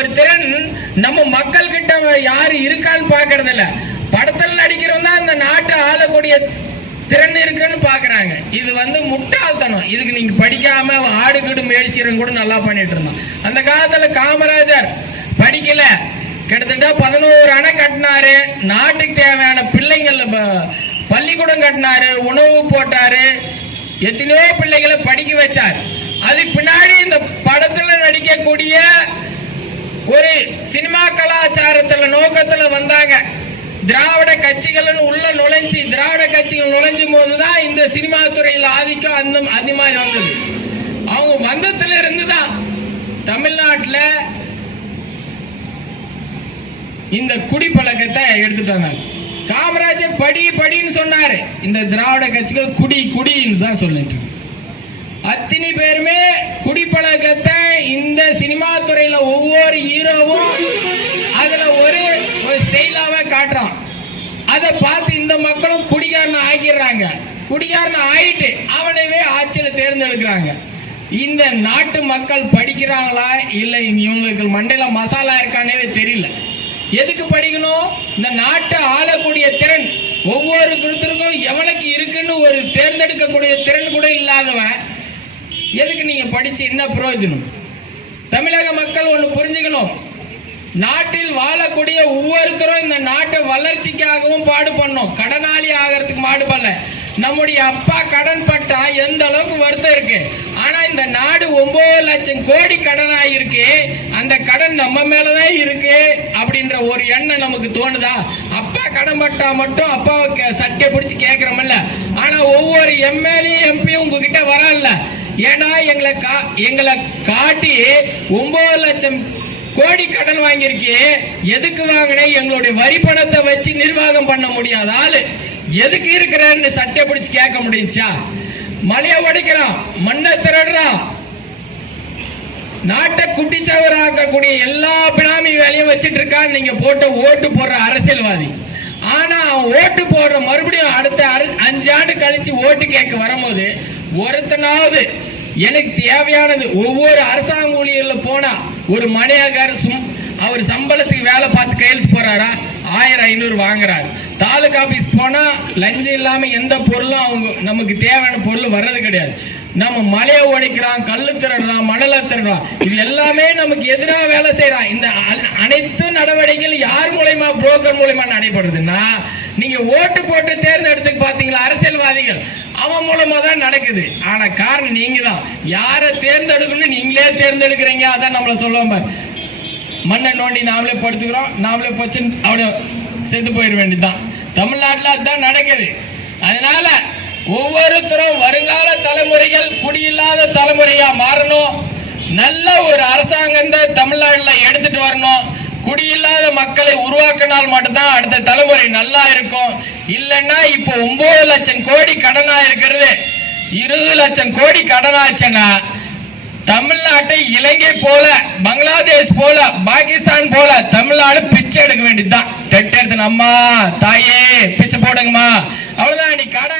ஒரு திறன் நம்ம மக்கள் கிட்ட யாரு இருக்கான்னு பாக்குறது இல்ல. படத்தில் நடிக்கிறவங்க தான் இந்த நாட்டை ஆளக்கூடிய திறன் இருக்குன்னு பாக்குறாங்க. இது முட்டாள்தனம். இதுக்கு நீங்க படிக்காம ஆடு கீடு மேடிசீரன் கூட நல்லா பண்ணிட்டு இருந்தான். அந்த காலத்துல காமராஜர் படிக்கல, கிட்டத்தட்ட 11 அணை கட்டினாரு, நாட்டுக்கு தேவையான பிள்ளைங்கள் பள்ளிக்கூடம் கட்டினாரு, உணவு போட்டாரு, எத்தனையோ பிள்ளைகளை படிக்க வச்சார். அதுக்கு பின்னாடி இந்த படத்துல நடிக்கக்கூடிய ஒரு சினிமா கலாச்சாரத்துல நோக்கத்துல வந்தாங்க. திராவிட கட்சிகள் உள்ள நுழைஞ்சி, திராவிட கட்சிகள் நுழைஞ்சும் போதுதான் இந்த சினிமா துறையில் ஆதிக்கம் அது மாதிரி வந்தது. அவங்க வந்ததுல இருந்துதான் தமிழ்நாட்டில் இந்த குடிப்பழக்கத்தை எடுத்துட்டு வந்தாங்க. காமராஜர் படி படின்னு சொன்னாரு, இந்த திராவிட கட்சிகள் குடி குடின்னு தான் சொல்லிட்டு அத்தனை பேருமே குடிப்பழக்கத்தை இந்த சினிமா துறையில ஒவ்வொரு ஹீரோவும் அதுல ஒரு ஸ்டைலாவே காட்டுறான். அதை பார்த்து இந்த மக்களும் குடிகாரன் ஆகிடுறாங்க. குடிகாரன் ஆயிட்டு அவனவே ஆட்சியில தேர்ந்தெடுக்கிறாங்க. இந்த நாட்டு மக்கள் படிக்கிறாங்களா இல்ல இவங்களுக்கு மண்டையில மசாலா இருக்கானே தெரியல. எதுக்கு படிக்கணும்? இந்த நாட்டை ஆளக்கூடிய திறன் ஒவ்வொரு குழுத்திற்கும் எவனுக்கு இருக்குன்னு ஒரு தேர்ந்தெடுக்கக்கூடிய திறன் கூட இல்லாதவன் எதுக்கு நீங்க படிச்சு என்ன பிரயோஜனம்? தமிழக மக்கள் ஒண்ணு புரிஞ்சுக்கணும், நாட்டில் வாழக்கூடிய ஒவ்வொருத்தரும் இந்த நாட்டை வளர்ச்சிக்காகவும் பாடுபடணும். கடனாளி ஆகிறதுக்கு பாடுபடல. நம்முடைய அப்பா கடன் பட்டா எந்த அளவுக்கு வருத்தம் இருக்கு. ஆனா இந்த நாடு 9 லட்சம் கோடி கடனா இருக்கு. அந்த கடன் நம்ம மேலதான் இருக்கு அப்படின்ற ஒரு எண்ணம் நமக்கு தோணுதா? அப்பா கடன் பட்டா மட்டும் அப்பாவை சட்டை பிடிச்சு கேட்கிறோம்ல. ஆனா ஒவ்வொரு எம்எல்ஏ எம்பியும் உங்ககிட்ட வரல. ஏன்னா எங்களை காட்டி 9 லட்சம் கோடி கடன் வாங்கியிருக்கே. எதுக்கு வாங்கின? எங்களுடைய வரி பணத்தை வச்சு நிர்வாகம் பண்ண முடியாத ஆளு எதுக்கு இருக்கிறன்னு சட்டை பிடிச்சு கேட்க முடிஞ்சா? மலைய உடைக்கிறான், மண்ணை திரடுறான், நாட்டை குட்டிச்சவராக்கக்கூடிய எல்லா பினாமி வேலையும் வச்சிட்டு இருக்கான்னு நீங்க போட்ட ஓட்டு போடுற அரசியல்வாதி. ஆனா ஓட்டு போடுற மறுபடியும் அடுத்த 5 ஆண்டு கழிச்சு ஓட்டு கேட்க வரும்போது ஒருத்தனாவது எனக்கு தேவையானது, ஒவ்வொரு அரசாங்க ஊழியர்ல போனா ஒரு மணியாகார் அவர் சம்பளத்துக்கு வேலை பார்த்து கையெழுத்து போறாரா? 1000-500 வாங்குறாரு. தாலுகா ஆபீஸ் போனா லஞ்சம் இல்லாம எந்த பொருளும் அவங்க நமக்கு தேவையான பொருள் வர்றது கிடையாது. நம்ம மலையை உடைக்கிறான், கல்லு திருடுறான், மணலை திருடுறான், இது எல்லாமே நமக்கு எதிராக வேலை செய்யறான். இந்த அனைத்து நடவடிக்கைகள் யார் மூலமா? புரோக்கர் மூலமா நடைபெறுதுன்னா நீங்க ஓட்டு போட்டு தேர்ந்தெடுத்து பாத்தீங்களா அரசியல்வாதிகள், அவன் மூலமா தான் நடக்குது. ஆனா காரணம் நீங்க தான். யாரை தேர்ந்தெடுக்கணும் நீங்களே தேர்ந்தெடுக்கிறீங்க. அதான் நம்மள சொல்லுவோம், மண்ணை நோண்டி நாமளே படுத்துக்கிறோம், நாமளே போச்சு அவனை செத்து போயிட வேண்டியதுதான். தமிழ்நாட்டில் அதுதான் நடக்குது. அதனால ஒவ்வொருத்தரும் வருங்கால தலைமுறைகள் குடியில்லாத தலைமுறையா மாறணும். நல்ல ஒரு அரசாங்கத்தை தமிழ்நாட்டில் எடுத்துட்டு வரணும். குடியில்லாத மக்களை உருவாக்கினால் மட்டும்தான் அடுத்த தலைமுறை நல்லா இருக்கும். இல்லைன்னா இப்போ 9 லட்சம் கோடி கடனா இருக்கிறது, 20 லட்சம் கோடி கடனாச்சுன்னா தமிழ்நாட்டை இலங்கை போல, பங்களாதேஷ் போல, பாகிஸ்தான் போல தமிழ்நாடு பிச்சை எடுக்க வேண்டியதுதான். தெட்டெடுத்து அம்மா தாயே பிச்சை போடுங்கம்மா, அவ்வளவுதான். நீ கடை